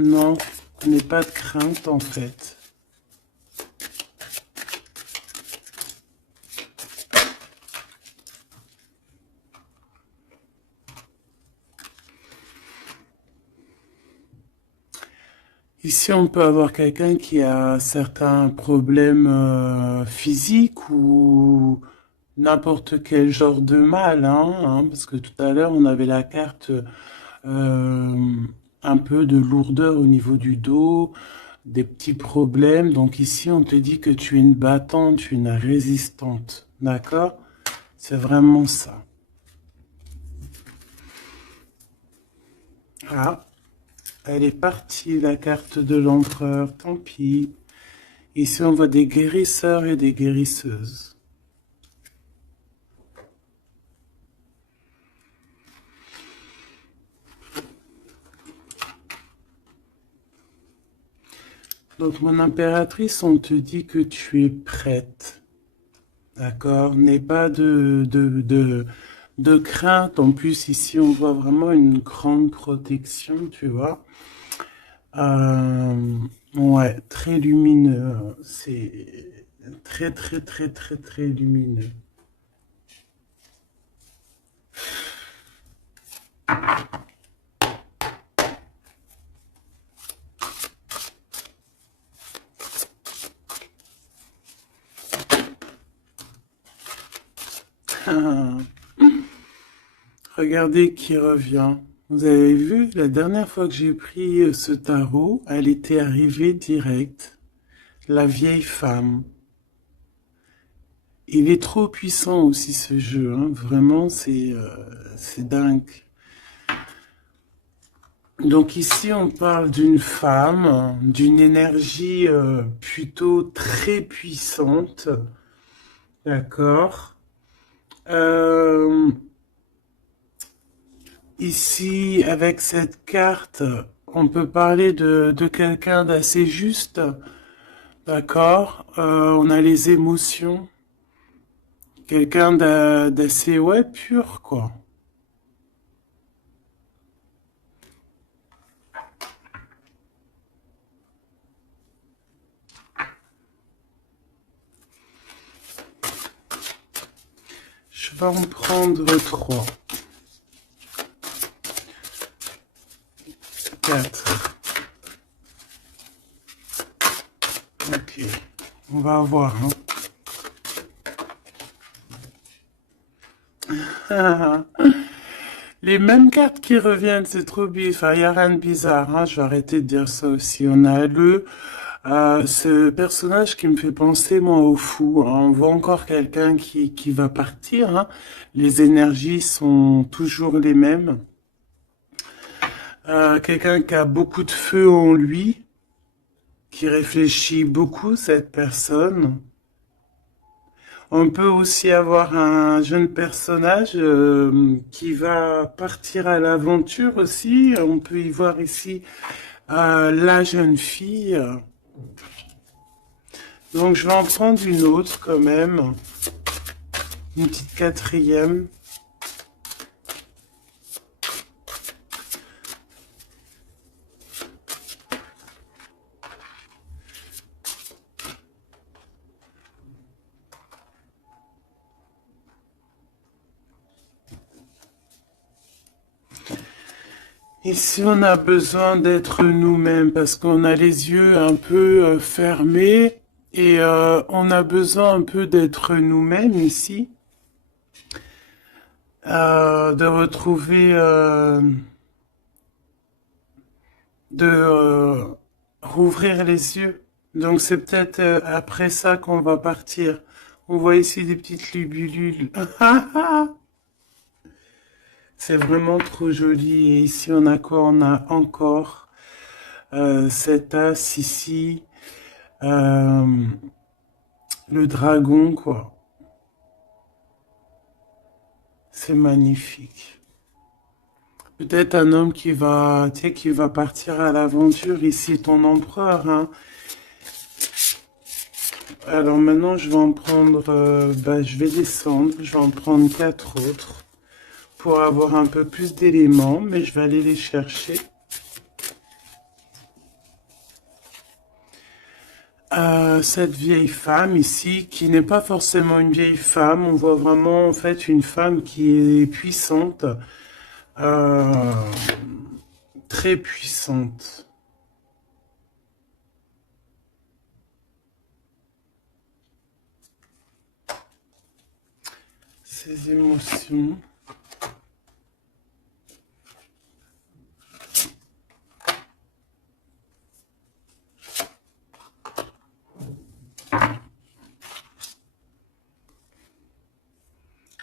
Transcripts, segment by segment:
Non, je n'ai pas de crainte en fait. Ici, on peut avoir quelqu'un qui a certains problèmes physiques ou n'importe quel genre de mal, parce que tout à l'heure, on avait la carte un peu de lourdeur au niveau du dos, des petits problèmes. Donc ici, on te dit que tu es une battante, tu es une résistante, d'accord? C'est vraiment ça. Ah, elle est partie, la carte de l'empereur, tant pis. Ici, on voit des guérisseurs et des guérisseuses. Donc, mon impératrice, on te dit que tu es prête. D'accord? N'aie pas de crainte. En plus, ici, on voit vraiment une grande protection, tu vois. Ouais, très lumineux. C'est très, très, très, très, très lumineux. Regardez qui revient. Vous avez vu, la dernière fois que j'ai pris ce tarot, elle était arrivée direct. La vieille femme. Il est trop puissant aussi ce jeu, hein. Vraiment, c'est dingue. Donc ici, on parle d'une femme, d'une énergie plutôt très puissante. D'accord. Euh, Ici, avec cette carte, on peut parler de quelqu'un d'assez juste. D'accord. On a les émotions. Quelqu'un d'assez, ouais, pur, quoi. Je vais en prendre 3, 4. Ok. On va voir, hein. Les mêmes cartes qui reviennent, c'est trop bizarre. Enfin, il n'y a rien de bizarre, hein. Je vais arrêter de dire ça aussi. On a ce personnage qui me fait penser, moi, au fou, hein. On voit encore quelqu'un qui va partir, hein. Les énergies sont toujours les mêmes. Quelqu'un qui a beaucoup de feu en lui, qui réfléchit beaucoup, cette personne. On peut aussi avoir un jeune personnage qui va partir à l'aventure aussi. On peut y voir ici la jeune fille. Donc je vais en prendre une autre quand même. Une petite quatrième. Ici, on a besoin d'être nous-mêmes parce qu'on a les yeux un peu fermés et on a besoin un peu d'être nous-mêmes ici, de retrouver, rouvrir les yeux. Donc c'est peut-être après ça qu'on va partir. On voit ici des petites libellules. C'est vraiment trop joli. Et ici, on a quoi? On a encore cet as ici. Euh, le dragon, quoi. C'est magnifique. Peut-être un homme qui va, tu sais, qui va partir à l'aventure. Ici, ton empereur, hein. Alors maintenant, je vais en prendre, je vais descendre. Je vais en prendre 4 autres pour avoir un peu plus d'éléments, mais je vais aller les chercher. Cette vieille femme ici, qui n'est pas forcément une vieille femme, on voit vraiment en fait une femme qui est puissante, euh, très puissante. Ses émotions.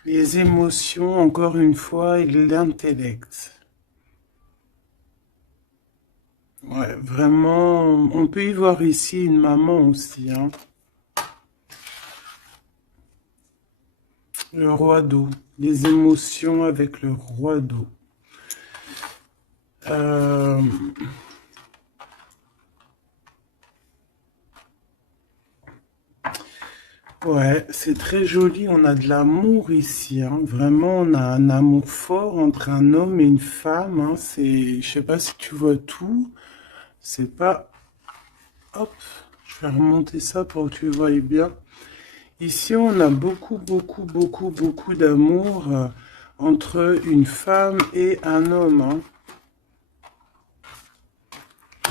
Les émotions, encore une fois, et l'intellect. Ouais, vraiment, on peut y voir ici une maman aussi, hein. Le roi d'eau. Les émotions avec le roi d'eau. Euh, ouais, c'est très joli. On a de l'amour ici, hein. Vraiment, on a un amour fort entre un homme et une femme, hein. C'est, je sais pas si tu vois tout. C'est pas... Hop, je vais remonter ça pour que tu vois bien. Ici, on a beaucoup d'amour entre une femme et un homme, hein.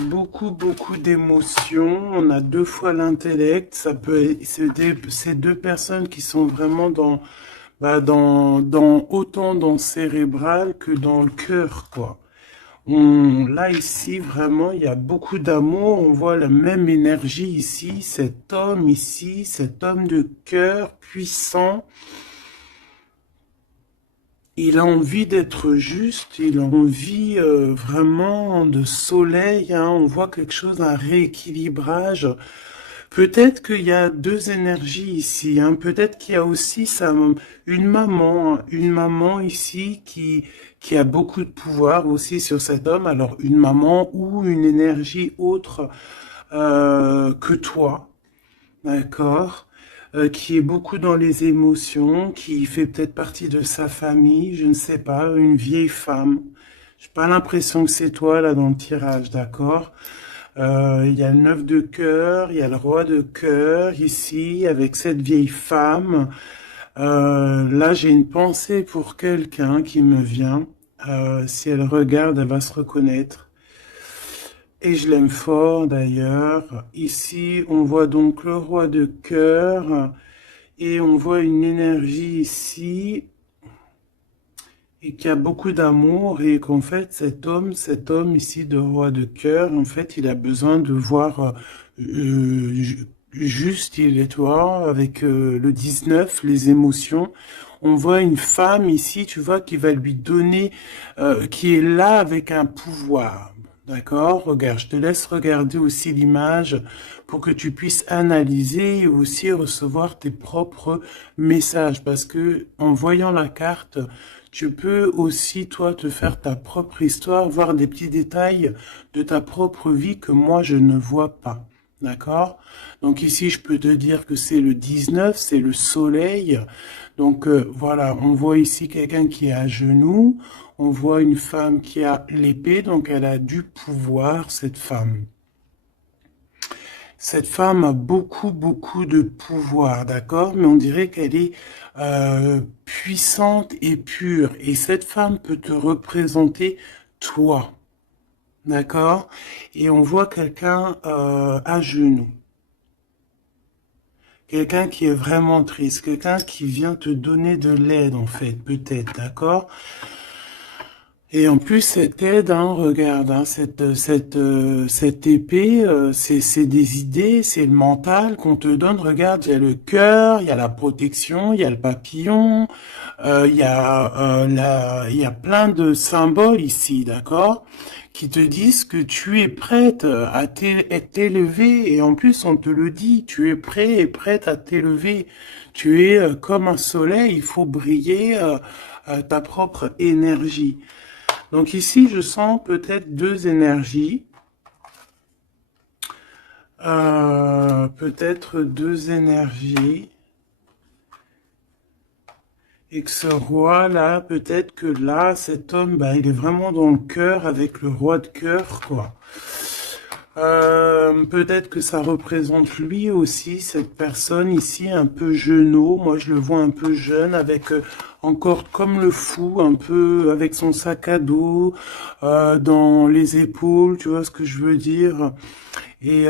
Beaucoup d'émotions. On a deux fois l'intellect. Ça peut, c'est deux personnes qui sont vraiment dans, autant dans le cérébral que dans le cœur, quoi. Là, ici, vraiment, il y a beaucoup d'amour. On voit la même énergie ici. Cet homme de cœur puissant. Il a envie d'être juste, il a envie vraiment de soleil, hein. On voit quelque chose, un rééquilibrage. Peut-être qu'il y a deux énergies ici, hein. Peut-être qu'il y a aussi une maman ici qui a beaucoup de pouvoir aussi sur cet homme. Alors une maman ou une énergie autre que toi. D'accord. Qui est beaucoup dans les émotions, qui fait peut-être partie de sa famille, je ne sais pas, une vieille femme. J'ai pas l'impression que c'est toi là dans le tirage, d'accord? Il y a le 9 de cœur, il y a le roi de cœur ici avec cette vieille femme. Là, j'ai une pensée pour quelqu'un qui me vient. Si elle regarde, elle va se reconnaître. Et je l'aime fort d'ailleurs. Ici, on voit donc le roi de cœur et on voit une énergie ici et qui a beaucoup d'amour et qu'en fait cet homme ici de roi de cœur, en fait, il a besoin de voir juste, il est toi, avec le 19, les émotions. On voit une femme ici, tu vois, qui va lui donner, qui est là avec un pouvoir. D'accord? Regarde, je te laisse regarder aussi l'image pour que tu puisses analyser et aussi recevoir tes propres messages. Parce que en voyant la carte, tu peux aussi, toi, te faire ta propre histoire, voir des petits détails de ta propre vie que moi, je ne vois pas. D'accord? Donc ici, je peux te dire que c'est le 19, c'est le soleil. Donc voilà, on voit ici quelqu'un qui est à genoux. On voit une femme qui a l'épée, donc elle a du pouvoir, cette femme. Cette femme a beaucoup de pouvoir, d'accord? Mais on dirait qu'elle est puissante et pure. Et cette femme peut te représenter toi, d'accord? Et on voit quelqu'un à genoux. Quelqu'un qui est vraiment triste, quelqu'un qui vient te donner de l'aide en fait, peut-être, d'accord? Et en plus, cette aide, hein, regarde, hein, cette épée, c'est des idées, c'est le mental qu'on te donne. Regarde, il y a le cœur, il y a la protection, il y a le papillon, il y a plein de symboles ici, d'accord, qui te disent que tu es prête à t'élever. Et en plus, on te le dit, tu es prêt et prête à t'élever. Tu es comme un soleil, il faut briller ta propre énergie. Donc ici, je sens peut-être deux énergies. Peut-être deux énergies. Et que ce roi-là, peut-être que là, cet homme, bah, il est vraiment dans le cœur avec le roi de cœur, quoi. Peut-être que ça représente lui aussi, cette personne ici, un peu jeunot. Moi, je le vois un peu jeune, avec encore comme le fou, un peu avec son sac à dos dans les épaules, tu vois ce que je veux dire? Et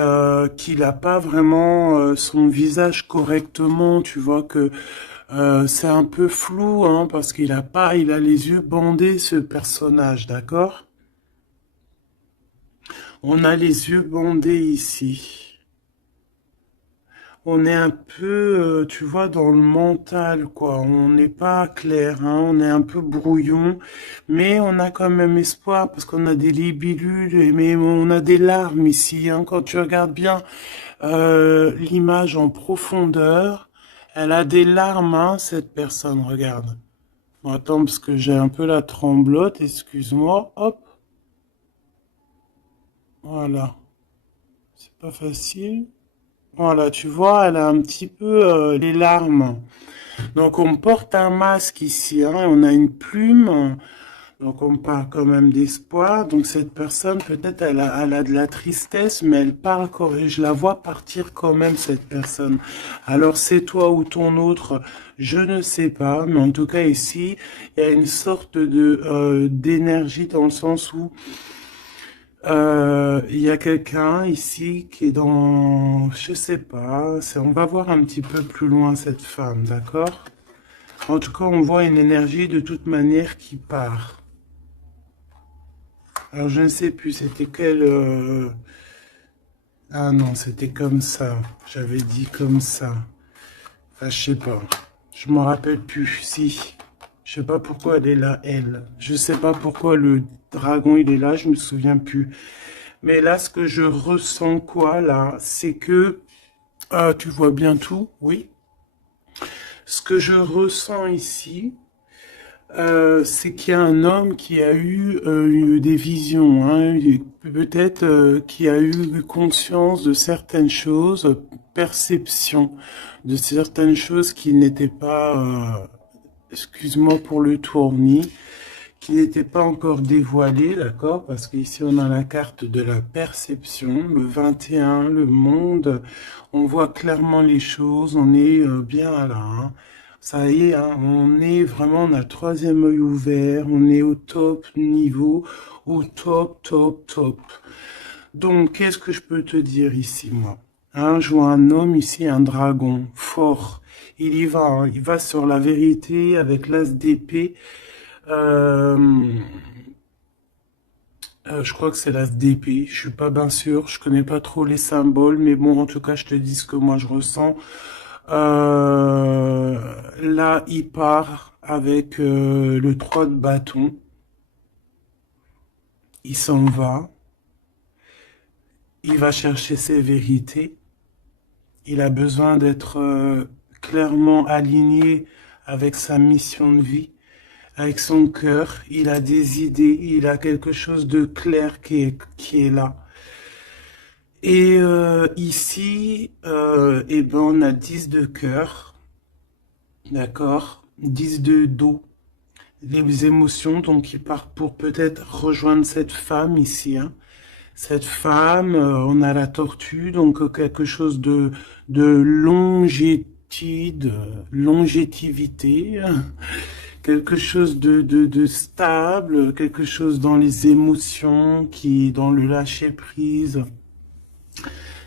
qu'il n'a pas vraiment son visage correctement, tu vois que c'est un peu flou, hein, parce il a les yeux bandés, ce personnage, d'accord? On a les yeux bandés ici. On est un peu, tu vois, dans le mental, quoi. On n'est pas clair, hein. On est un peu brouillon, mais on a quand même espoir parce qu'on a des libellules, mais on a des larmes ici, hein. Quand tu regardes bien l'image en profondeur, elle a des larmes, hein, cette personne. Regarde. Bon, attends, parce que j'ai un peu la tremblote. Excuse-moi. Hop, voilà. C'est pas facile. Voilà, tu vois, elle a un petit peu les larmes. Donc on porte un masque ici, hein, on a une plume, donc on parle quand même d'espoir. Donc cette personne, peut-être elle a de la tristesse, mais elle parle quand je la vois partir quand même, cette personne. Alors c'est toi ou ton autre, je ne sais pas, mais en tout cas ici, il y a une sorte de d'énergie dans le sens où il y a quelqu'un ici qui est dans, je sais pas, on va voir un petit peu plus loin cette femme, d'accord? En tout cas, on voit une énergie de toute manière qui part. Alors, je ne sais plus, c'était quel... Ah non, c'était comme ça. J'avais dit comme ça. Enfin, je sais pas. Je m'en rappelle plus. Si. Je sais pas pourquoi elle est là, elle. Je sais pas pourquoi le dragon, il est là, je me souviens plus. Mais là, ce que je ressens, quoi, là, c'est que... Ah, tu vois bien tout, oui. Ce que je ressens ici, c'est qu'il y a un homme qui a eu des visions, hein, peut-être qui a eu conscience de certaines choses, perception de certaines choses qui n'étaient pas, excuse-moi pour le tournis, qui n'étaient pas encore dévoilées, d'accord? Parce qu'ici on a la carte de la perception, le 21, le monde, on voit clairement les choses, on est bien là, hein. Ça y est, hein, on est vraiment, on a le troisième œil ouvert, on est au top niveau, au top, top, top. Donc, qu'est-ce que je peux te dire ici, moi? Hein, je vois un homme ici, un dragon, fort. Il y va, hein, il va sur la vérité avec l'as d'épée. Euh, je crois que c'est l'as d'épée. Je suis pas bien sûr. Je connais pas trop les symboles, mais bon, en tout cas, je te dis ce que moi je ressens. Là, il part avec le 3 de bâton. Il s'en va. Il va chercher ses vérités. Il a besoin d'être clairement aligné avec sa mission de vie, avec son cœur. Il a des idées. Il a quelque chose de clair qui est là. Et ici, eh ben, on a 10 de cœur, d'accord? 10 de dos, les émotions, donc il part pour peut-être rejoindre cette femme ici, hein. Cette femme, on a la tortue, donc quelque chose de longétude, longévité, quelque chose de stable, quelque chose dans les émotions, qui dans le lâcher prise,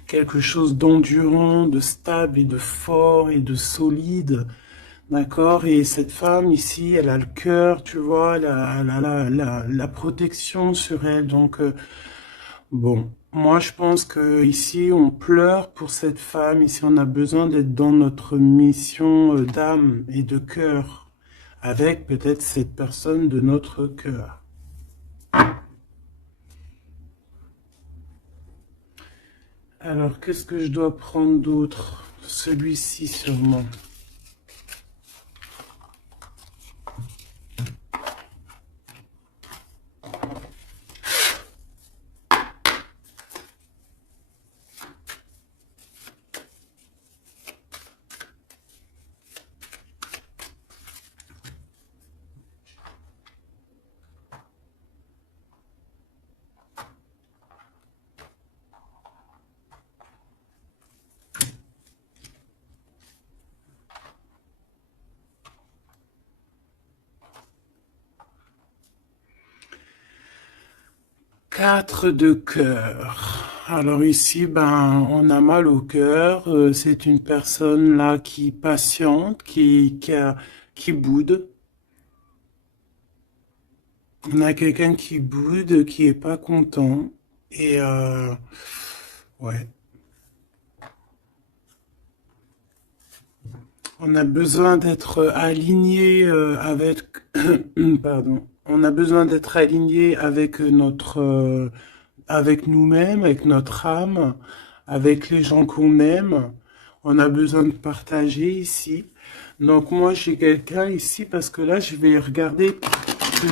quelque chose d'endurant, de stable et de fort et de solide. D'accord? Et cette femme ici, elle a le cœur, tu vois, la protection sur elle. Donc, bon, moi je pense que ici, on pleure pour cette femme. Ici, on a besoin d'être dans notre mission d'âme et de cœur, avec peut-être cette personne de notre cœur. Alors, qu'est-ce que je dois prendre d'autre? Celui-ci sûrement. 4 de cœur. Alors ici, ben, on a mal au cœur. C'est une personne là qui patiente, qui boude. On a quelqu'un qui boude, qui est pas content. Et ouais, on a besoin d'être aligné avec, pardon, on a besoin d'être aligné avec avec nous-mêmes, avec notre âme, avec les gens qu'on aime. On a besoin de partager ici. Donc moi j'ai quelqu'un ici parce que là je vais regarder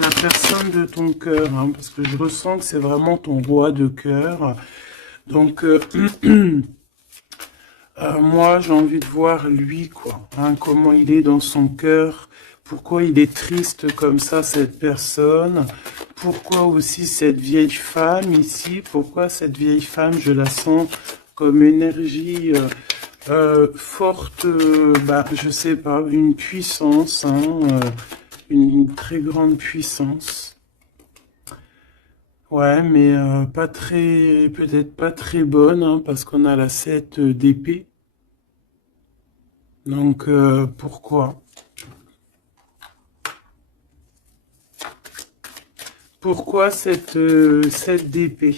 la personne de ton cœur, hein, parce que je ressens que c'est vraiment ton roi de cœur. Donc moi j'ai envie de voir lui quoi, hein, comment il est dans son cœur, pourquoi il est triste comme ça cette personne, pourquoi aussi cette vieille femme ici, pourquoi cette vieille femme je la sens comme énergie forte, bah je sais pas, une puissance, hein, une très grande puissance. Ouais, mais pas très, peut-être pas très bonne, hein, parce qu'on a la 7 d'épée. Donc pourquoi? Pourquoi cette 7 d'épée?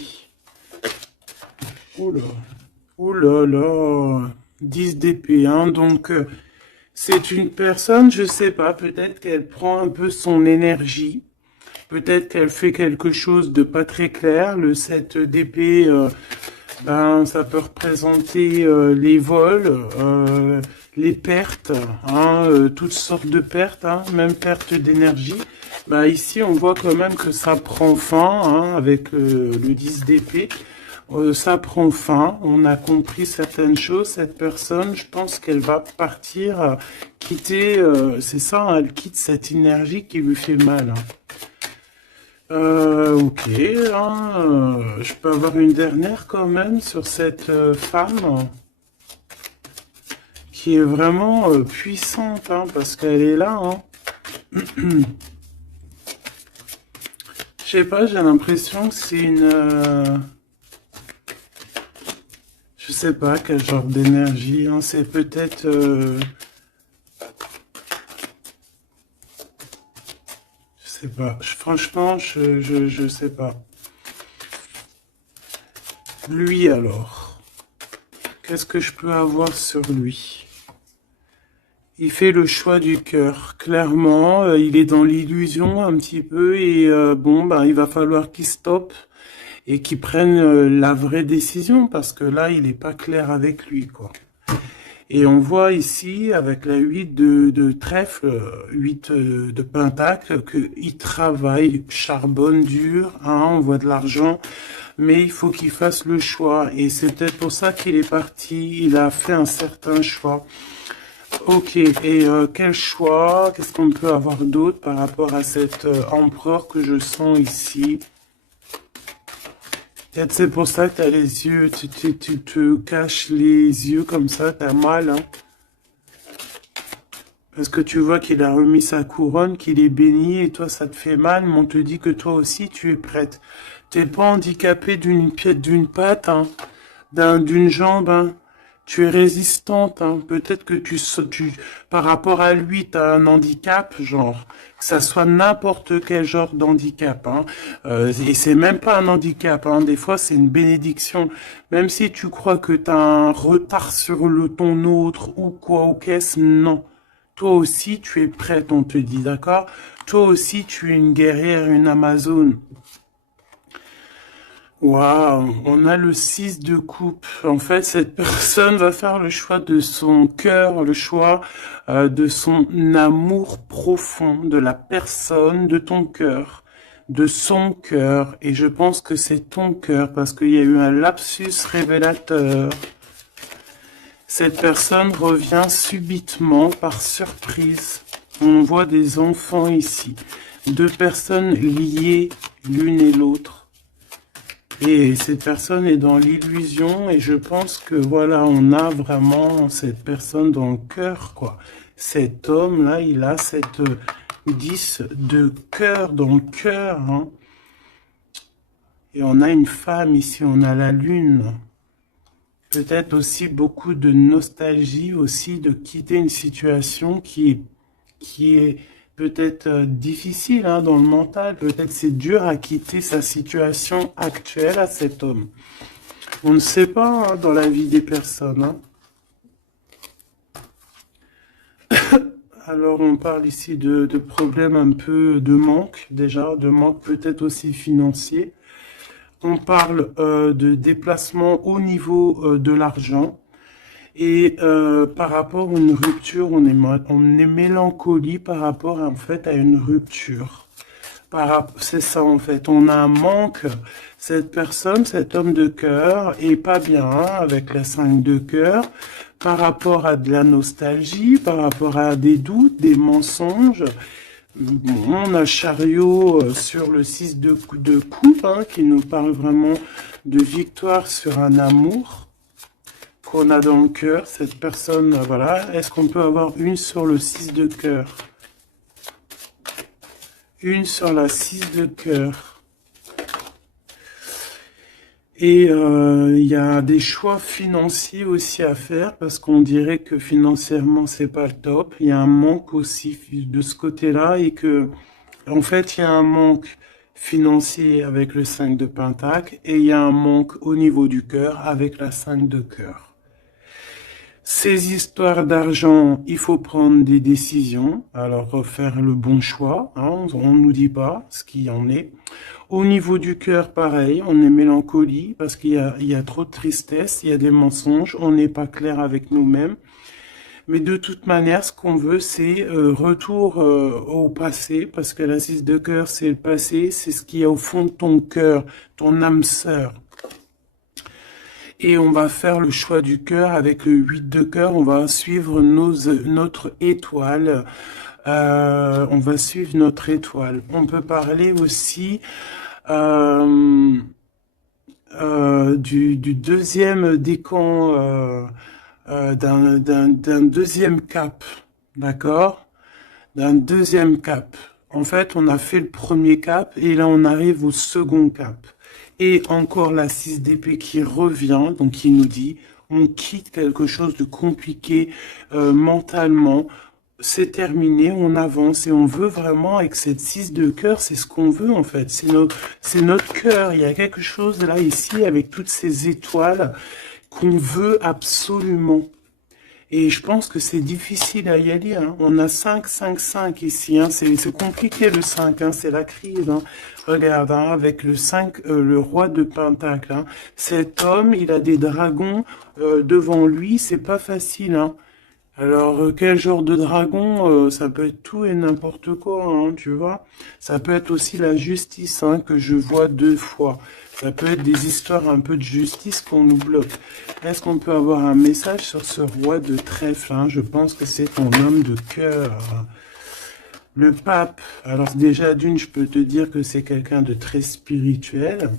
Oula, oula là, 10 d'épée, hein, donc c'est une personne, je sais pas, peut-être qu'elle prend un peu son énergie. Peut-être qu'elle fait quelque chose de pas très clair. Le 7 d'épée, ben, ça peut représenter les vols, les pertes, hein, toutes sortes de pertes, hein, même perte d'énergie. Ben, ici, on voit quand même que ça prend fin, hein, avec le 10 d'épée. Ça prend fin, on a compris certaines choses. Cette personne, je pense qu'elle va partir, quitter, c'est ça, hein, elle quitte cette énergie qui lui fait mal, hein. Ok, hein, je peux avoir une dernière quand même sur cette femme qui est vraiment puissante, hein, parce qu'elle est là, hein. Je sais pas, j'ai l'impression que c'est une... je sais pas quel genre d'énergie, hein, c'est peut-être... je sais pas, franchement, je sais pas. Lui alors, qu'est-ce que je peux avoir sur lui? Il fait le choix du cœur, clairement, il est dans l'illusion un petit peu et bon, bah, il va falloir qu'il stoppe et qu'il prenne la vraie décision parce que là, il n'est pas clair avec lui, quoi. Et on voit ici, avec la 8 de trèfle, 8 de pentacle, qu'il travaille, charbonne dur, hein, on voit de l'argent, mais il faut qu'il fasse le choix. Et c'est peut-être pour ça qu'il est parti, il a fait un certain choix. Ok, et quel choix, qu'est-ce qu'on peut avoir d'autre par rapport à cet empereur que je sens ici? Peut-être c'est pour ça que tu as les yeux, tu te caches les yeux comme ça, t'as mal, hein? Parce que tu vois qu'il a remis sa couronne, qu'il est béni, et toi ça te fait mal, mais on te dit que toi aussi tu es prête. T'es pas handicapé d'une pièce, d'une patte, hein, d'une jambe, hein. Tu es résistante, hein. Peut-être que par rapport à lui, tu as un handicap, genre, que ça soit n'importe quel genre d'handicap, hein. Et c'est même pas un handicap, hein. Des fois, c'est une bénédiction. Même si tu crois que tu as un retard sur ton autre ou quoi, ou qu'est-ce, non. Toi aussi, tu es prête, on te dit, d'accord? Toi aussi, tu es une guerrière, une Amazone. Waouh, on a le 6 de coupe. En fait, cette personne va faire le choix de son cœur, le choix de son amour profond, de la personne, de ton cœur, de son cœur. Et je pense que c'est ton cœur parce qu'il y a eu un lapsus révélateur. Cette personne revient subitement par surprise. On voit des enfants ici. Deux personnes liées l'une et l'autre. Et cette personne est dans l'illusion et je pense que voilà, on a vraiment cette personne dans le cœur, quoi. Cet homme-là, il a cette 10 de cœur dans le cœur, hein. Et on a une femme ici, on a la lune. Peut-être aussi beaucoup de nostalgie aussi de quitter une situation qui est peut-être difficile hein, dans le mental. Peut-être c'est dur à quitter sa situation actuelle à cet homme. On ne sait pas hein, dans la vie des personnes. Hein. Alors on parle ici de problèmes un peu de manque déjà, de manque peut-être aussi financier. On parle de déplacement au niveau de l'argent. Et par rapport à une rupture, on est mélancolie par rapport en fait à une rupture. C'est ça en fait, on a un manque. Cette personne, cet homme de cœur est pas bien hein, avec la 5 de cœur par rapport à de la nostalgie, par rapport à des doutes, des mensonges. Bon, on a chariot sur le 6 de coupe hein, qui nous parle vraiment de victoire sur un amour qu'on a dans le cœur, cette personne, voilà. Est-ce qu'on peut avoir une sur le 6 de cœur? Une sur la 6 de cœur. Et il y a des choix financiers aussi à faire parce qu'on dirait que financièrement c'est pas le top. Il y a un manque aussi de ce côté-là et que, en fait, il y a un manque financier avec le 5 de Pentacle et il y a un manque au niveau du cœur avec la 5 de cœur. Ces histoires d'argent, il faut prendre des décisions, alors faire le bon choix, hein, on ne nous dit pas ce qu'il en est. Au niveau du cœur, pareil, on est mélancolie parce qu'il y a trop de tristesse, il y a des mensonges, on n'est pas clair avec nous-mêmes. Mais de toute manière, ce qu'on veut, c'est retour au passé, parce que la 6 de cœur, c'est le passé, c'est ce qui est au fond de ton cœur, ton âme sœur. Et on va faire le choix du cœur avec le 8 de cœur. On va suivre notre étoile. On va suivre notre étoile. On peut parler aussi du deuxième décan, d'un deuxième cap. D'accord? D'un deuxième cap. En fait, on a fait le premier cap et là, on arrive au second cap. Et encore la 6 d'épée qui revient, donc qui nous dit, on quitte quelque chose de compliqué mentalement, c'est terminé, on avance et on veut vraiment, avec cette 6 de cœur, c'est ce qu'on veut en fait, c'est notre cœur, il y a quelque chose là, ici, avec toutes ces étoiles qu'on veut absolument. Et je pense que c'est difficile à y aller. Hein. On a 5, 5, 5 ici. Hein. C'est compliqué le 5. Hein. C'est la crise. Hein. Regarde, hein, avec le 5, le roi de Pentacle. Hein. Cet homme, il a des dragons devant lui. C'est pas facile. Hein. Alors, quel genre de dragon? Ça peut être tout et n'importe quoi, hein, tu vois. Ça peut être aussi la justice hein, que je vois 2 fois. Ça peut être des histoires un peu de justice qu'on nous bloque. Est-ce qu'on peut avoir un message sur ce roi de trèfle hein? Je pense que c'est ton homme de cœur. Le pape. Alors déjà, d'une, je peux te dire que c'est quelqu'un de très spirituel.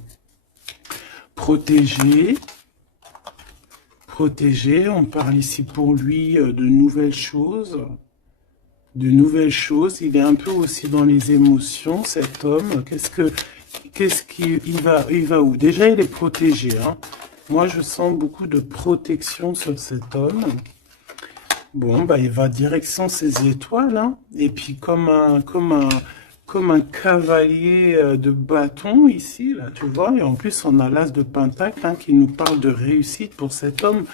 Protégé. Protégé. On parle ici pour lui de nouvelles choses. De nouvelles choses. Il est un peu aussi dans les émotions, cet homme. Il va où? Déjà, il est protégé. Hein. Moi, je sens beaucoup de protection sur cet homme. Bon, bah, il va direction ses étoiles. Hein. Et puis, comme un cavalier de bâton ici, là, tu vois. Et en plus, on a l'as de Pentacle hein, qui nous parle de réussite pour cet homme.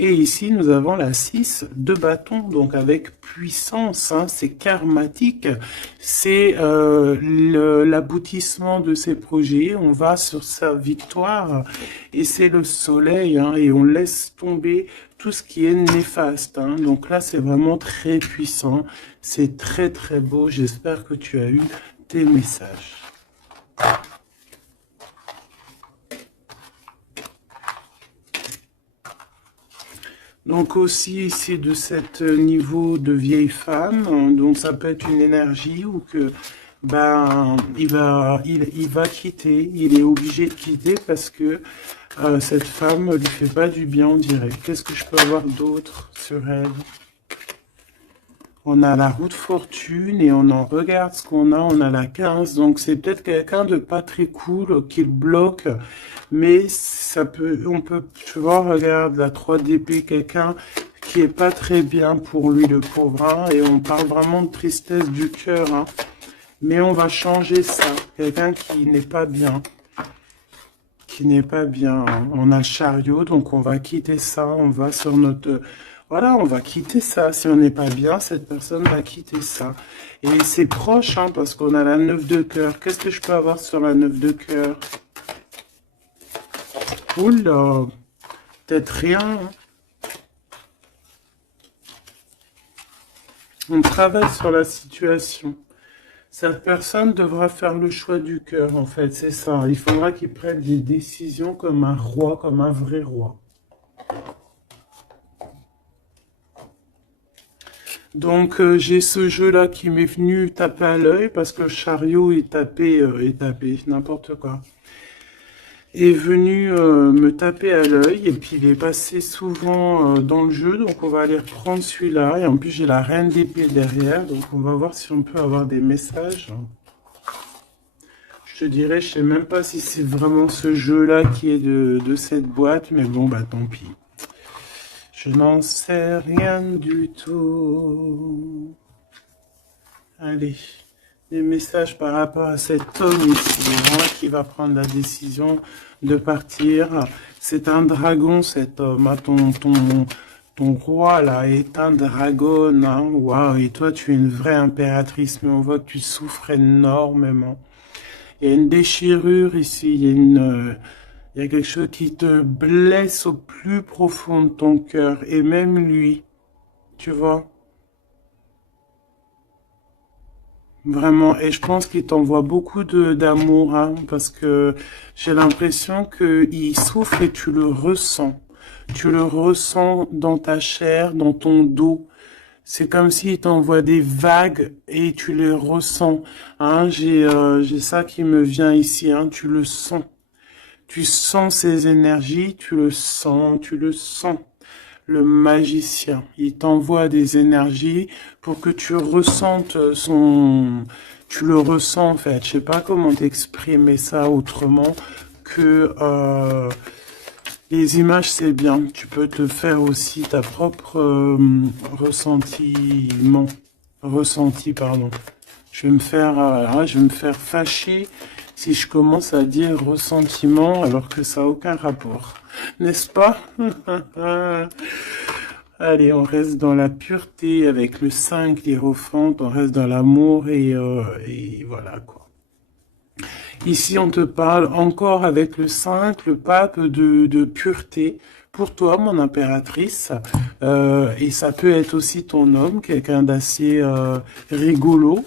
Et ici, nous avons la 6 de bâton, donc avec puissance. Hein, c'est karmatique. C'est l'aboutissement de ses projets. On va sur sa victoire. Et c'est le soleil. Hein, et on laisse tomber tout ce qui est néfaste. Hein. Donc là, c'est vraiment très puissant. C'est très, très beau. J'espère que tu as eu tes messages. Donc aussi ici de cet niveau de vieille femme, donc ça peut être une énergie ou que ben il va quitter, il est obligé de quitter parce que cette femme lui fait pas du bien on dirait. Qu'est-ce que je peux avoir d'autre sur elle? On a la roue de fortune et on en regarde ce qu'on a. On a la 15. Donc c'est peut-être quelqu'un de pas très cool qui le bloque. Mais ça peut, on peut, tu vois, regarde la 3 d'épée, quelqu'un qui est pas très bien pour lui, le pauvre. Hein, et on parle vraiment de tristesse du cœur. Hein. Mais on va changer ça. Quelqu'un qui n'est pas bien. Qui n'est pas bien. Hein. On a le chariot, donc on va quitter ça. On va sur notre... Voilà, on va quitter ça. Si on n'est pas bien, cette personne va quitter ça. Et c'est proche, hein, parce qu'on a la 9 de cœur. Qu'est-ce que je peux avoir sur la 9 de cœur? Oula, peut-être rien. Hein. On travaille sur la situation. Cette personne devra faire le choix du cœur, en fait, c'est ça. Il faudra qu'il prenne des décisions comme un roi, comme un vrai roi. Donc, j'ai ce jeu-là qui m'est venu taper à l'œil, parce que le chariot est tapé, n'importe quoi. Est venu me taper à l'œil, et puis il est passé souvent dans le jeu, donc on va aller reprendre celui-là. Et en plus, j'ai la reine d'épée derrière, donc on va voir si on peut avoir des messages. Je te dirais, je sais même pas si c'est vraiment ce jeu-là qui est de cette boîte, mais bon, bah tant pis. Je n'en sais rien du tout. Allez, des messages par rapport à cet homme ici, hein, qui va prendre la décision de partir. C'est un dragon, cet homme. Hein, ton roi, là, est un dragon. Hein. Waouh, et toi, tu es une vraie impératrice, mais on voit que tu souffres énormément. Il y a une déchirure ici, il y a quelque chose qui te blesse au plus profond de ton cœur, et même lui, tu vois, vraiment. Et je pense qu'il t'envoie beaucoup d'amour, hein, parce que j'ai l'impression qu'il souffre et tu le ressens. Tu le ressens dans ta chair, dans ton dos. C'est comme s'il t'envoie des vagues et tu les ressens. Hein, j'ai ça qui me vient ici, hein, tu le sens. Tu sens ses énergies, tu le sens, tu le sens. Le magicien, il t'envoie des énergies pour que tu ressentes son... Tu le ressens en fait. Je sais pas comment t'exprimer ça autrement que les images, c'est bien. Tu peux te faire aussi ta propre ressenti, pardon. Je vais me faire fâcher si je commence à dire ressentiment alors que ça n'a aucun rapport. N'est-ce pas? Allez, on reste dans la pureté avec le 5, l'hiérophante, on reste dans l'amour et voilà quoi. Ici, on te parle encore avec le 5, le pape de pureté. Pour toi, mon impératrice, et ça peut être aussi ton homme, quelqu'un d'assez rigolo,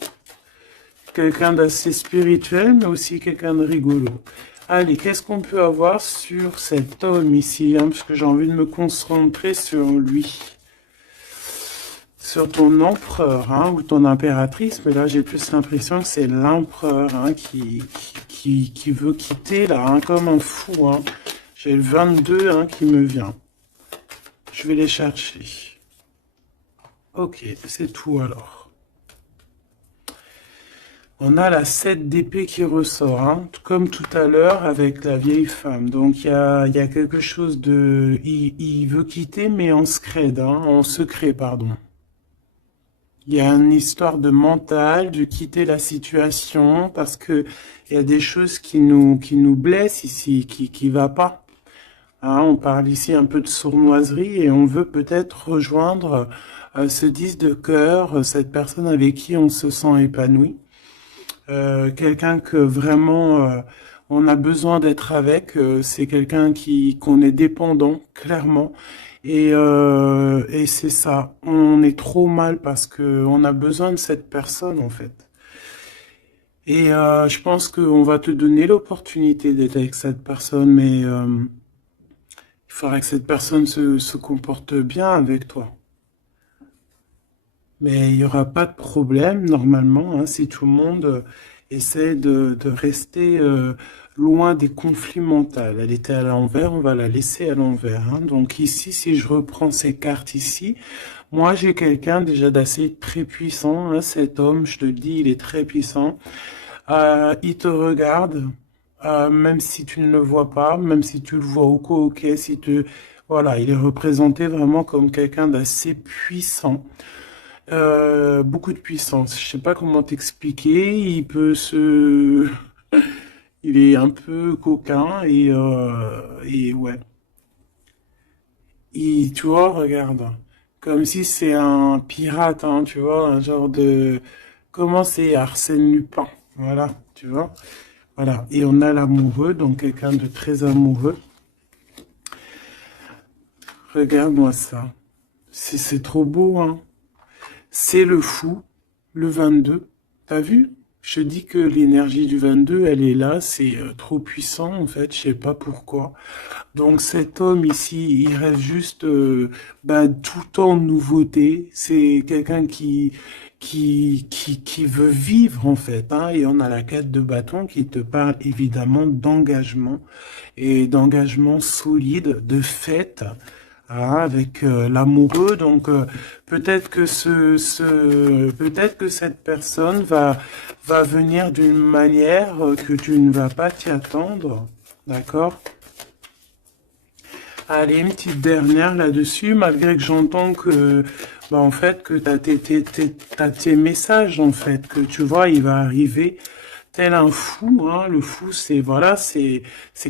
quelqu'un d'assez spirituel, mais aussi quelqu'un de rigolo. Allez, qu'est-ce qu'on peut avoir sur cet homme ici, hein, parce que j'ai envie de me concentrer sur lui. Sur ton empereur, hein, ou ton impératrice, mais là j'ai plus l'impression que c'est l'empereur, hein, qui veut quitter là, hein, comme un fou. Hein. J'ai le 22 hein, qui me vient. Je vais les chercher. Ok, c'est tout alors. On a la 7 d'épée qui ressort, hein, comme tout à l'heure avec la vieille femme. Donc il y a quelque chose de... Il veut quitter, mais en secret, hein, en secret, pardon. Il y a une histoire de mental, de quitter la situation, parce que il y a des choses qui nous blessent ici, qui va pas. Hein, on parle ici un peu de sournoiserie et on veut peut-être rejoindre ce 10 de cœur, cette personne avec qui on se sent épanoui. Quelqu'un que vraiment on a besoin d'être avec, c'est quelqu'un qu'on est dépendant, clairement. Et c'est ça, on est trop mal parce que on a besoin de cette personne en fait. Et je pense qu'on va te donner l'opportunité d'être avec cette personne, mais il faudra que cette personne se comporte bien avec toi. Mais il n'y aura pas de problème normalement hein, si tout le monde essaie de rester loin des conflits mentaux. Elle était à l'envers, on va la laisser à l'envers, hein. Donc ici, si je reprends ces cartes ici, moi j'ai quelqu'un déjà d'assez très puissant, hein. Cet homme, je te le dis, il est très puissant. Il te regarde, même si tu ne le vois pas, même si tu le vois au co, ok, si tu... Voilà, il est représenté vraiment comme quelqu'un d'assez puissant. Beaucoup de puissance. Je sais pas comment t'expliquer. Il peut se... Il est un peu coquin et ouais. Tu vois, regarde. Comme si c'est un pirate, hein, tu vois, un genre de... Comment c'est Arsène Lupin? Voilà, tu vois. Voilà. Et on a l'amoureux, donc quelqu'un de très amoureux. Regarde-moi ça. C'est trop beau, hein. C'est le fou, le 22. T'as vu? Je te dis que l'énergie du 22, elle est là, c'est trop puissant en fait, je sais pas pourquoi. Donc cet homme ici, il rêve juste tout en nouveauté. C'est quelqu'un qui veut vivre en fait, hein. Et on a la 4 de bâton qui te parle évidemment d'engagement et d'engagement solide, de fête, hein, avec l'amoureux. Donc peut-être que peut-être que cette personne va venir d'une manière que tu ne vas pas t'y attendre, d'accord? Allez, une petite dernière là-dessus, malgré que j'entends que, en fait, que t'as tes messages, en fait, que tu vois, il va arriver tel un fou, hein. Le fou, voilà, c'est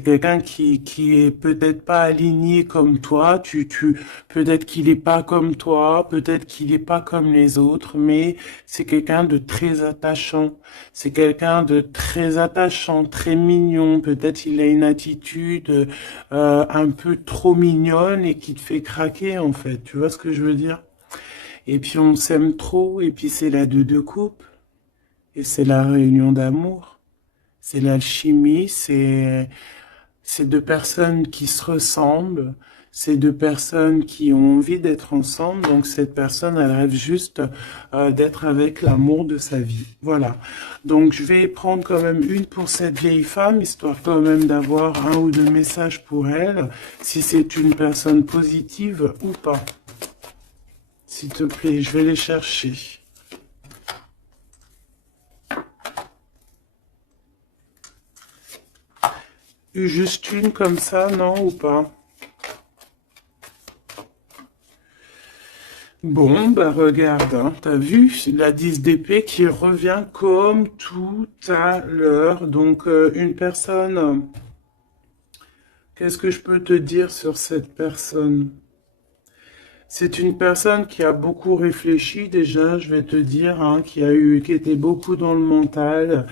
quelqu'un qui est peut-être pas aligné comme toi, peut-être qu'il est pas comme toi, peut-être qu'il est pas comme les autres, mais c'est quelqu'un de très attachant. C'est quelqu'un de très attachant, très mignon. Peut-être il a une attitude un peu trop mignonne et qui te fait craquer en fait. Tu vois ce que je veux dire? Et puis on s'aime trop et puis c'est la deux coupes et c'est la réunion d'amour. C'est l'alchimie, c'est deux personnes qui se ressemblent, c'est deux personnes qui ont envie d'être ensemble. Donc cette personne, elle rêve juste d'être avec l'amour de sa vie. Voilà. Donc je vais prendre quand même une pour cette vieille femme, histoire quand même d'avoir un ou deux messages pour elle, si c'est une personne positive ou pas. S'il te plaît, je vais les chercher. Juste une comme ça, non ou pas? Bon, bah regarde, hein, t'as vu la 10 d'épée qui revient comme tout à l'heure. Donc une personne, qu'est-ce que je peux te dire sur cette personne? C'est une personne qui a beaucoup réfléchi déjà, je vais te dire, hein, qui était beaucoup dans le mental.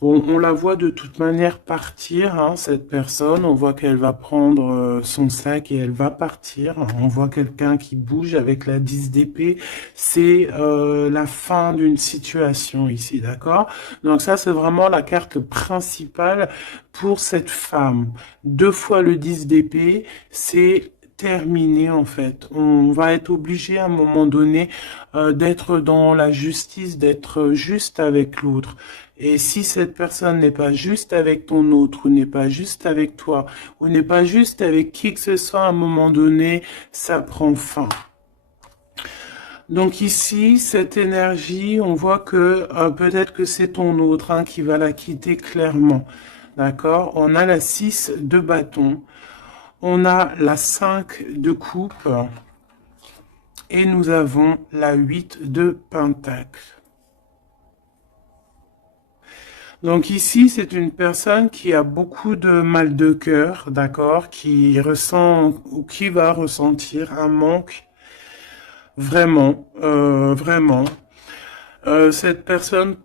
Bon, on la voit de toute manière partir, hein, cette personne. On voit qu'elle va prendre son sac et elle va partir. On voit quelqu'un qui bouge avec la 10 d'épée. C'est la fin d'une situation ici, d'accord? Donc ça, c'est vraiment la carte principale pour cette femme. Deux fois le 10 d'épée, c'est terminé en fait. On va être obligé à un moment donné d'être dans la justice, d'être juste avec l'autre. Et si cette personne n'est pas juste avec ton autre, ou n'est pas juste avec toi, ou n'est pas juste avec qui que ce soit, à un moment donné, ça prend fin. Donc ici, cette énergie, on voit que peut-être que c'est ton autre, hein, qui va la quitter clairement. D'accord? On a la 6 de bâton. On a la 5 de coupe. Et nous avons la 8 de pentacle. Donc ici, c'est une personne qui a beaucoup de mal de cœur, d'accord, qui ressent ou qui va ressentir un manque vraiment, vraiment. Cette personne,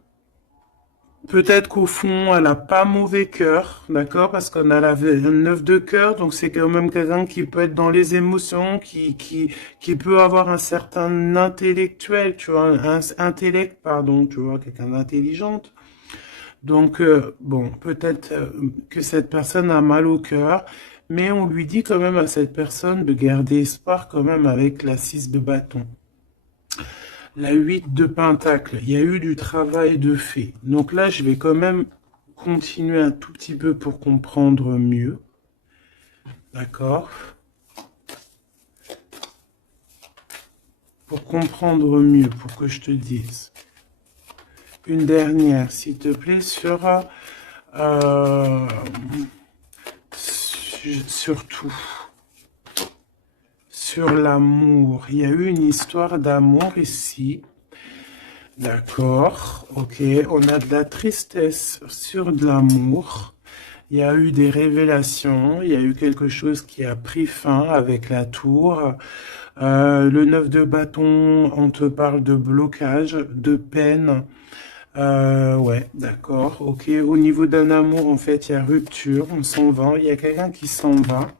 peut-être qu'au fond, elle a pas mauvais cœur, d'accord, parce qu'on a la 9 de cœur, donc c'est quand même quelqu'un qui peut être dans les émotions, qui peut avoir un certain intellectuel, tu vois, un intellect, pardon, tu vois, quelqu'un d'intelligente. Donc, bon, peut-être que cette personne a mal au cœur, mais on lui dit quand même à cette personne de garder espoir quand même avec la 6 de bâton. La 8 de pentacle, il y a eu du travail de fait. Donc là, je vais quand même continuer un tout petit peu pour comprendre mieux. D'accord? Pour comprendre mieux, pour que je te dise. Une dernière, s'il te plaît, euh, surtout sur l'amour. Il y a eu une histoire d'amour ici. D'accord, ok. On a de la tristesse sur de l'amour. Il y a eu des révélations. Il y a eu quelque chose qui a pris fin avec la tour. Le 9 de bâton, on te parle de blocage, de peine. Ouais, d'accord, ok. Au niveau d'un amour, en fait, il y a rupture, on s'en va. Il y a quelqu'un qui s'en va.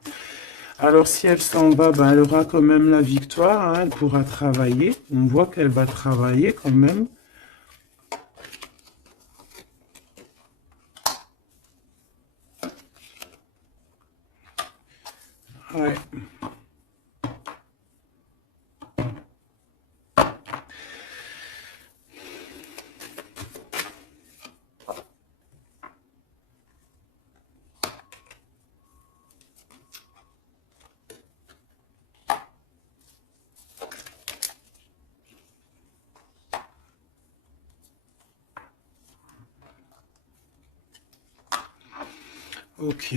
Alors, si elle s'en va, ben, elle aura quand même la victoire, hein, elle pourra travailler. On voit qu'elle va travailler quand même. Ouais. Ok.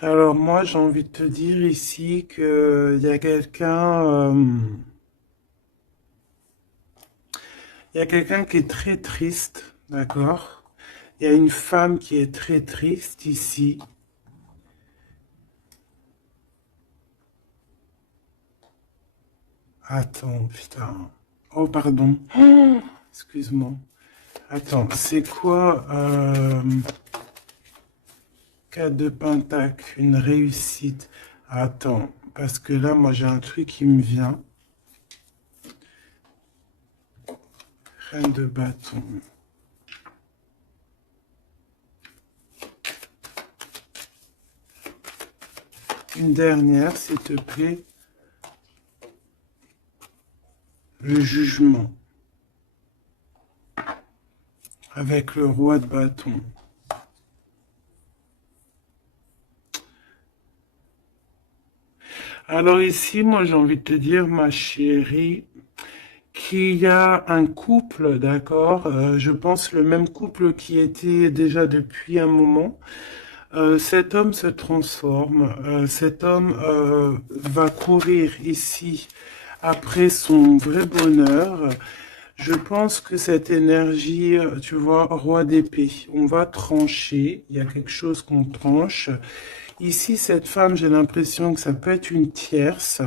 Alors moi, j'ai envie de te dire ici que il y a quelqu'un qui est très triste, d'accord? Il y a une femme qui est très triste ici. Attends, putain. Oh, pardon. Oh, excuse-moi. Attends, c'est quoi 4 de pentacle, une réussite. Attends, parce que là, moi, j'ai un truc qui me vient. Reine de bâton. Une dernière, s'il te plaît. Le jugement. Avec le roi de bâton. Alors ici, moi, j'ai envie de te dire, ma chérie, qu'il y a un couple, d'accord, je pense le même couple qui était déjà depuis un moment. Cet homme se transforme, cet homme va courir ici après son vrai bonheur. Je pense que cette énergie, tu vois, roi d'épée, on va trancher, il y a quelque chose qu'on tranche. Ici, cette femme, j'ai l'impression que ça peut être une tierce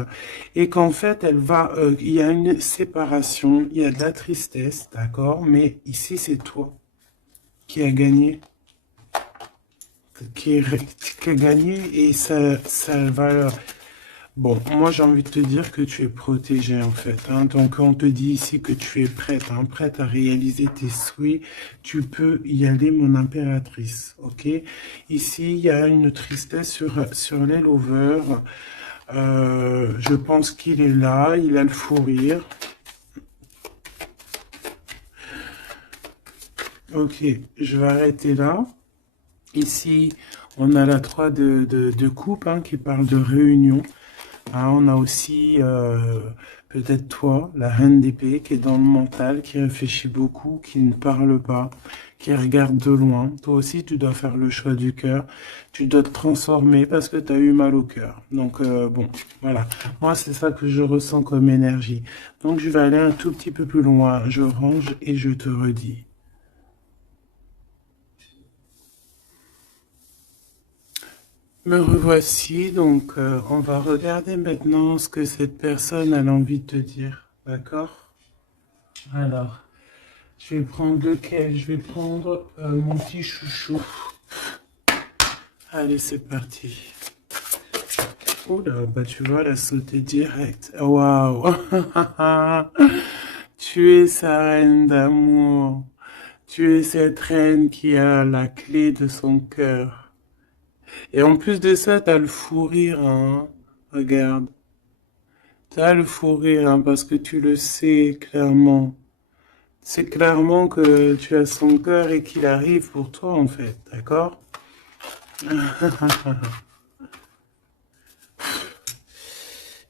et qu'en fait, il y a une séparation, il y a de la tristesse, d'accord, mais ici, c'est toi qui as gagné, qui, qui a gagné et ça va. Bon, moi j'ai envie de te dire que tu es protégée en fait, hein. Donc on te dit ici que tu es prête, hein, prête à réaliser tes souhaits. Tu peux y aller, mon impératrice, ok? Ici, il y a une tristesse sur les lovers. Je pense qu'il est là, il a le fou rire. Ok, je vais arrêter là. Ici, on a la 3 de coupe hein, qui parle de réunion. Ah, on a aussi peut-être toi, la reine d'épée, qui est dans le mental, qui réfléchit beaucoup, qui ne parle pas, qui regarde de loin. Toi aussi, tu dois faire le choix du cœur. Tu dois te transformer parce que tu as eu mal au cœur. Donc, bon, voilà. Moi, c'est ça que je ressens comme énergie. Donc, je vais aller un tout petit peu plus loin. Je range et je te redis. Me revoici, donc on va regarder maintenant ce que cette personne a envie de te dire. D'accord? Alors, je vais prendre lequel? Je vais prendre mon petit chouchou. Allez, c'est parti. Oula, bah tu vois, elle a sauté direct. Waouh! Tu es sa reine d'amour. Tu es cette reine qui a la clé de son cœur. Et en plus de ça, t'as le fou rire, hein? Regarde. T'as le fou rire, hein, parce que tu le sais clairement. C'est clairement que tu as son cœur et qu'il arrive pour toi, en fait, d'accord?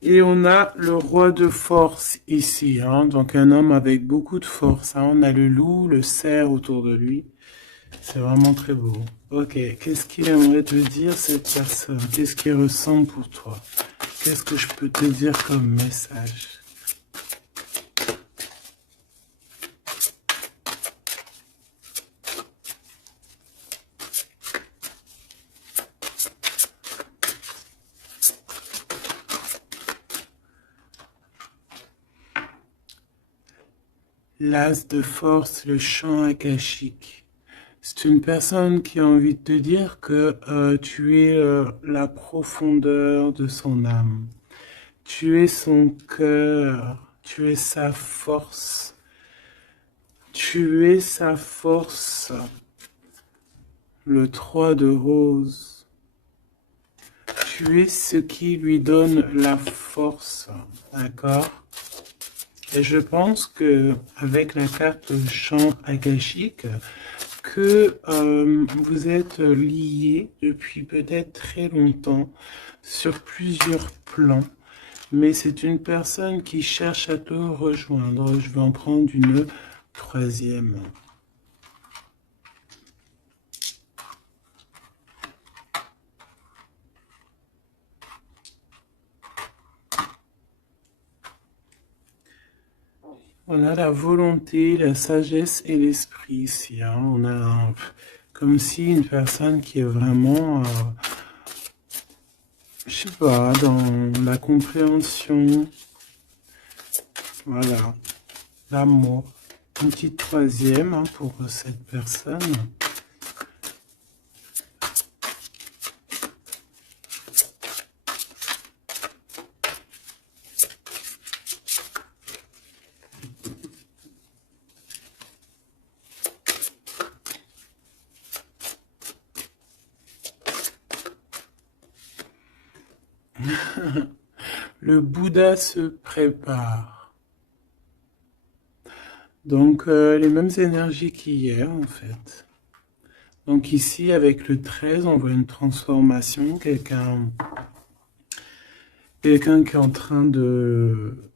Et on a le roi de force ici, hein, donc un homme avec beaucoup de force, hein. On a le loup, le cerf autour de lui. C'est vraiment très beau. Ok, qu'est-ce qu'il aimerait te dire cette personne? Qu'est-ce qu'il ressent pour toi? Qu'est-ce que je peux te dire comme message? L'as de force, le chant akashique. C'est une personne qui a envie de te dire que tu es la profondeur de son âme. Tu es son cœur. Tu es sa force. Tu es sa force. Le 3 de rose. Tu es ce qui lui donne la force. D'accord? Et je pense que avec la carte chant akashique, que vous êtes liés depuis peut-être très longtemps sur plusieurs plans, mais c'est une personne qui cherche à te rejoindre. Je vais en prendre une troisième. On a la volonté, la sagesse et l'esprit ici, hein. On a comme si une personne qui est vraiment, je sais pas, dans la compréhension, voilà, l'amour. Une petite troisième, hein, pour cette personne. Le Bouddha se prépare. Donc, les mêmes énergies qu'hier, en fait. Donc ici, avec le 13, on voit une transformation, quelqu'un qui est en train de,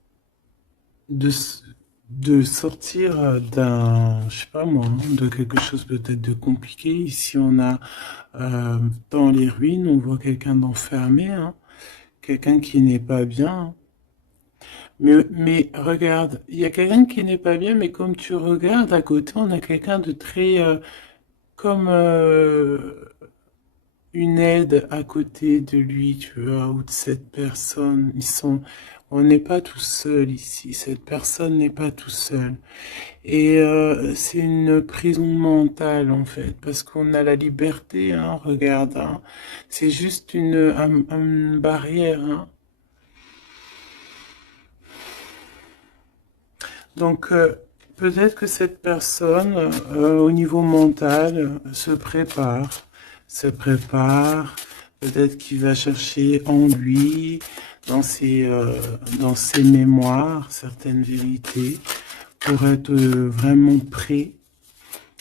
de sortir d'un, je sais pas moi, de quelque chose peut-être de compliqué. Ici, on a dans les ruines, on voit quelqu'un d'enfermé, hein, quelqu'un qui n'est pas bien. Mais regarde, il y a quelqu'un qui n'est pas bien, mais comme tu regardes à côté, on a quelqu'un de très comme une aide à côté de lui, tu vois, ou de cette personne. On n'est pas tout seul ici. Cette personne n'est pas tout seul. Et c'est une prison mentale en fait, parce qu'on a la liberté, hein, regarde, hein. C'est juste une barrière, hein. Donc peut-être que cette personne, au niveau mental, se prépare. Peut-être qu'il va chercher en lui, dans ses mémoires, certaines vérités, pour être vraiment prêt,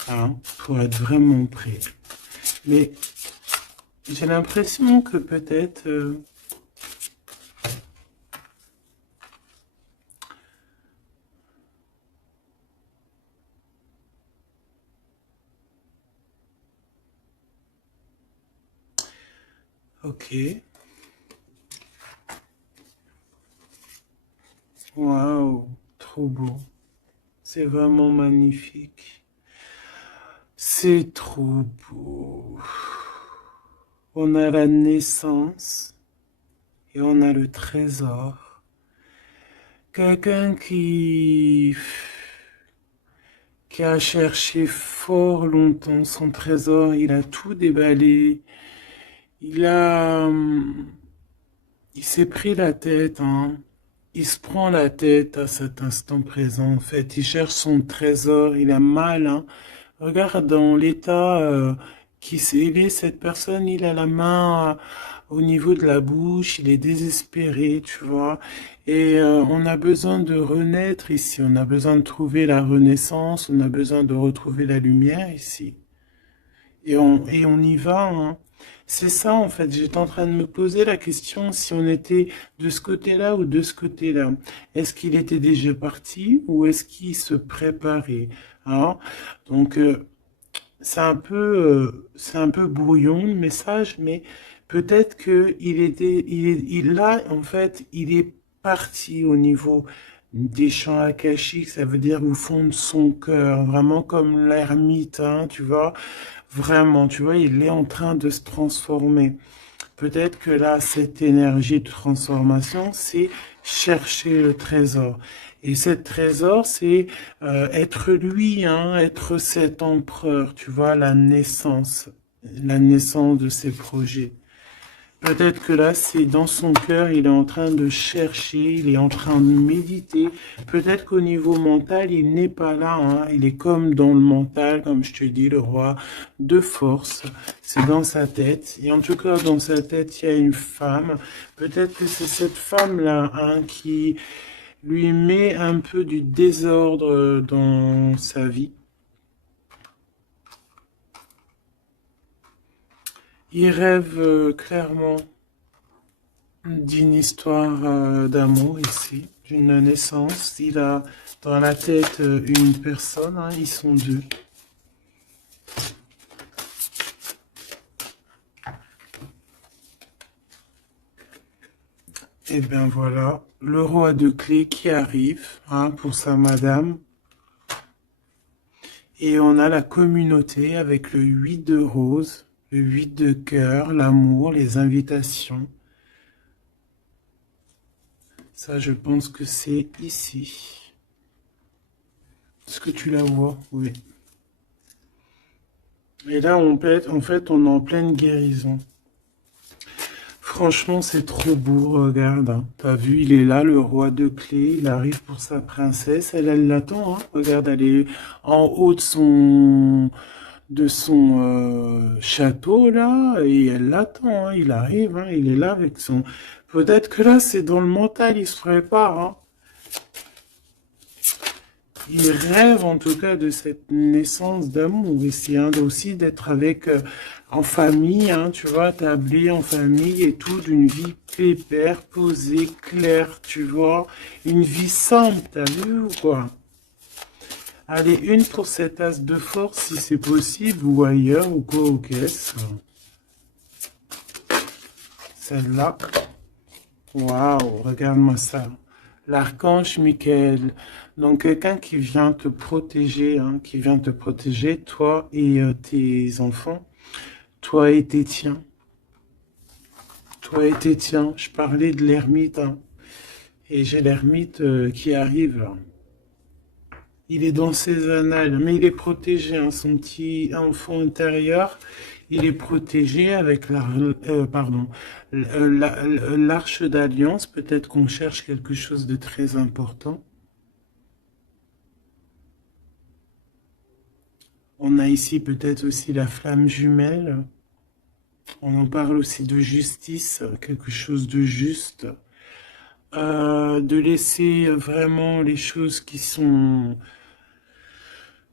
hein, pour être vraiment prêt. Mais j'ai l'impression que peut-être, ok, waouh, trop beau, c'est vraiment magnifique, c'est trop beau. On a la naissance et on a le trésor. Quelqu'un qui a cherché fort longtemps son trésor, il a tout déballé. Il a, il s'est pris la tête, hein. Il se prend la tête à cet instant présent. En fait, il cherche son trésor. Il a mal, hein. Regarde dans l'état qui il est cette personne. Il a la main au niveau de la bouche, il est désespéré, tu vois. Et on a besoin de renaître ici, on a besoin de trouver la renaissance, on a besoin de retrouver la lumière ici. Et on y va, hein. C'est ça, en fait. J'étais en train de me poser la question si on était de ce côté-là ou de ce côté-là. Est-ce qu'il était déjà parti ou est-ce qu'il se préparait? Hein. Donc, c'est un peu brouillon le message, mais peut-être que là, en fait, il est parti au niveau des champs akashiques, ça veut dire au fond de son cœur, vraiment comme l'ermite, hein, tu vois, vraiment, tu vois, il est en train de se transformer. Peut-être que là, cette énergie de transformation, c'est chercher le trésor. Et ce trésor, c'est être lui, hein, être cet empereur, tu vois, la naissance de ses projets. Peut-être que là, c'est dans son cœur, il est en train de chercher, il est en train de méditer. Peut-être qu'au niveau mental, il n'est pas là, hein. Il est comme dans le mental, comme je te dis, le roi de force. C'est dans sa tête. Et en tout cas, dans sa tête, il y a une femme. Peut-être que c'est cette femme-là, hein, qui lui met un peu du désordre dans sa vie. Il rêve clairement d'une histoire d'amour ici, d'une naissance. Il a dans la tête une personne, hein, ils sont deux. Et bien voilà, le roi de clés qui arrive, hein, pour sa madame. Et on a la communauté avec le 8 de rose, le 8 de cœur, l'amour, les invitations. Ça, je pense que c'est ici. Est-ce que tu la vois? Oui. Et là, en fait, on est en pleine guérison. Franchement, c'est trop beau, regarde, hein. T'as vu, il est là, le roi de clés, il arrive pour sa princesse, elle l'attend, hein. Regarde, elle est en haut de son château, là, et elle l'attend, hein. Il arrive, hein, il est là avec son... Peut-être que là, c'est dans le mental, il se prépare, hein. Il rêve en tout cas de cette naissance d'amour ici, hein, aussi d'être avec en famille, hein, tu vois, tablé en famille et tout, d'une vie pépère, posée, claire, tu vois, une vie simple, t'as vu ou quoi? Allez, une pour cet as de force si c'est possible, ou ailleurs, ou quoi, aux caisses. Celle-là. Waouh, regarde-moi ça. L'archange Michael. Donc, quelqu'un qui vient te protéger, hein, qui vient te protéger, toi et tes enfants, toi et tes tiens. Toi et tes tiens. Je parlais de l'ermite, hein, et j'ai l'ermite qui arrive, là. Il est dans ses annales, mais il est protégé, hein, son petit enfant intérieur. Il est protégé avec l'arche d'alliance. Peut-être qu'on cherche quelque chose de très important. On a ici peut-être aussi la flamme jumelle. On en parle aussi de justice, quelque chose de juste. De laisser vraiment les choses qui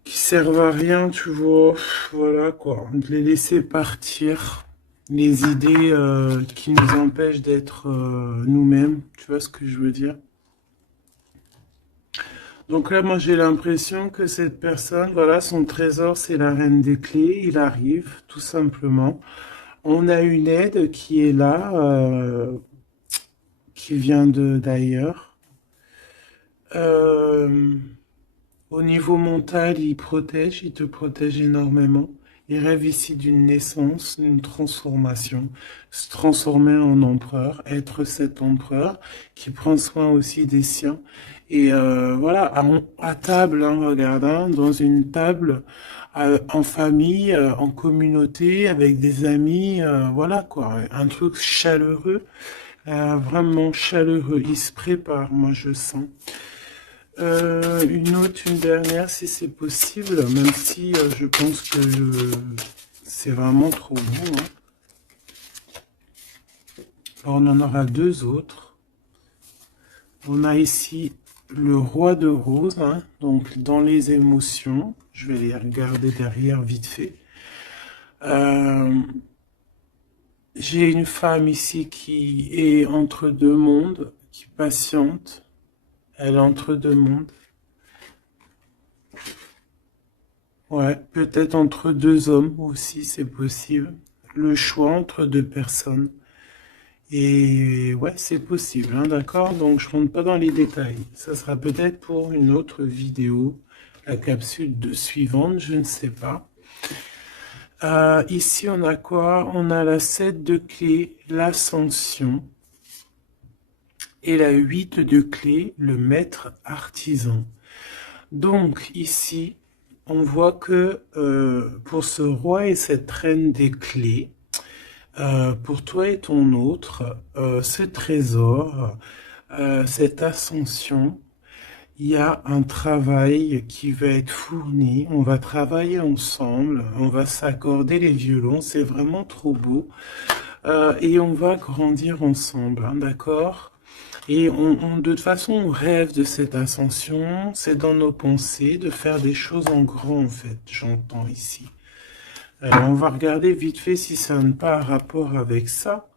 servent à rien, tu vois. Voilà quoi. De les laisser partir. Les idées qui nous empêchent d'être nous-mêmes. Tu vois ce que je veux dire? Donc là, moi, j'ai l'impression que cette personne, voilà, son trésor, c'est la reine des clés. Il arrive, tout simplement. On a une aide qui est là, qui vient de d'ailleurs. Euh, Au niveau mental, il te protège énormément. Il rêve ici d'une naissance, d'une transformation, se transformer en empereur, être cet empereur qui prend soin aussi des siens. Et voilà, à table, hein, regarde, hein, dans une table, en famille, en communauté, avec des amis, voilà quoi, un truc chaleureux, vraiment chaleureux. Il se prépare, moi je sens. Une dernière, si c'est possible, même si je pense que c'est vraiment trop bon, hein. On en aura deux autres. On a ici le roi de rose, hein, donc dans les émotions. Je vais les regarder derrière vite fait. J'ai une femme ici qui est entre deux mondes, qui patiente. Elle est entre deux mondes. Ouais, peut-être entre deux hommes aussi, c'est possible. Le choix entre deux personnes. Et ouais, c'est possible, hein, d'accord? Donc je rentre pas dans les détails. Ça sera peut-être pour une autre vidéo, la capsule suivante, je ne sais pas. Ici, on a quoi? On a la 7 de clé, l'ascension. Et la 8 de clé, le maître artisan. Donc ici, on voit que pour ce roi et cette reine des clés, pour toi et ton autre, ce trésor, cette ascension, il y a un travail qui va être fourni. On va travailler ensemble, on va s'accorder les violons, c'est vraiment trop beau. Et on va grandir ensemble, hein, d'accord? Et de toute façon, on rêve de cette ascension, c'est dans nos pensées de faire des choses en grand, en fait, j'entends ici. Alors, on va regarder vite fait si ça n'a pas un rapport avec ça.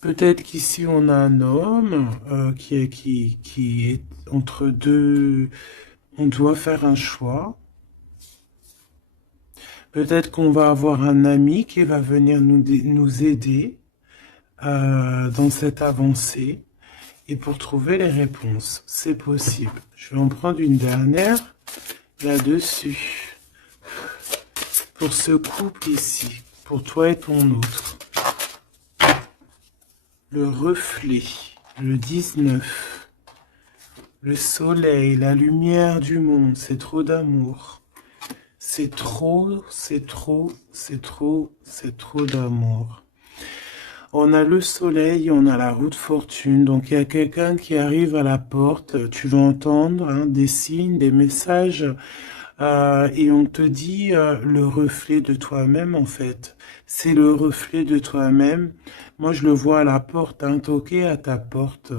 Peut-être qu'ici, on a un homme qui est entre deux... On doit faire un choix. Peut-être qu'on va avoir un ami qui va venir nous aider dans cette avancée. Et pour trouver les réponses, c'est possible. Je vais en prendre une dernière là-dessus. Pour ce couple ici, pour toi et ton autre. Le reflet, le 19. Le soleil, la lumière du monde, c'est trop d'amour. C'est trop, c'est trop, c'est trop, c'est trop d'amour. On a le soleil, on a la roue de fortune. Donc, il y a quelqu'un qui arrive à la porte. Tu vas entendre hein, des signes, des messages. Et on te dit le reflet de toi-même, en fait. C'est le reflet de toi-même. Moi, je le vois à la porte, hein, toquer à ta porte.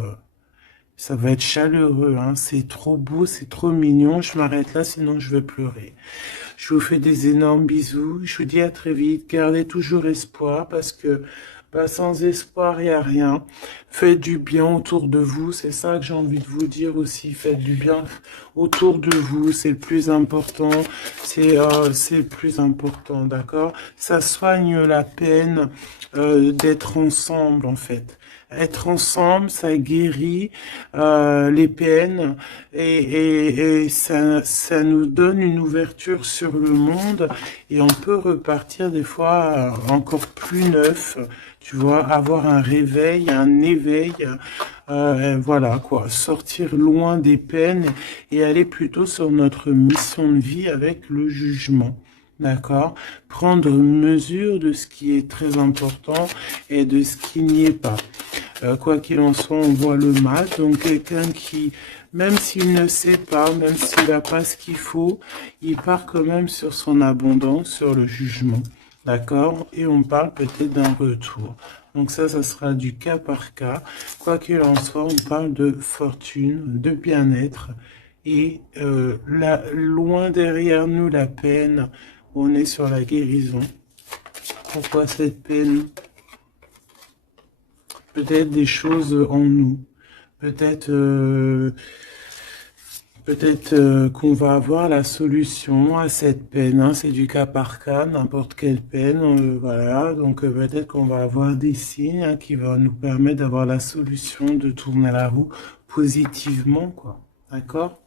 Ça va être chaleureux, hein. C'est trop beau, c'est trop mignon. Je m'arrête là, sinon je vais pleurer. Je vous fais des énormes bisous. Je vous dis à très vite. Gardez toujours espoir parce que sans espoir, il n'y a rien. Faites du bien autour de vous. C'est ça que j'ai envie de vous dire aussi. Faites du bien autour de vous. C'est le plus important. C'est le plus important, d'accord? Ça soigne la peine d'être ensemble, en fait. Être ensemble, ça guérit les peines et ça nous donne une ouverture sur le monde et on peut repartir des fois encore plus neuf, tu vois, avoir un réveil, un éveil, voilà quoi, sortir loin des peines et aller plutôt sur notre mission de vie avec le jugement. D'accord? Prendre mesure de ce qui est très important et de ce qui n'y est pas. Quoi qu'il en soit, on voit le mal. Donc quelqu'un qui, même s'il ne sait pas, même s'il n'a pas ce qu'il faut, il part quand même sur son abondance, sur le jugement. D'accord? Et on parle peut-être d'un retour. Donc ça sera du cas par cas. Quoi qu'il en soit, on parle de fortune, de bien-être. Et loin derrière nous, la peine, on est sur la guérison. Pourquoi cette peine? Peut-être des choses en nous. Peut-être qu'on va avoir la solution à cette peine. Hein. C'est du cas par cas, n'importe quelle peine. Voilà. Donc peut-être qu'on va avoir des signes hein, qui vont nous permettre d'avoir la solution de tourner la roue positivement, quoi. D'accord?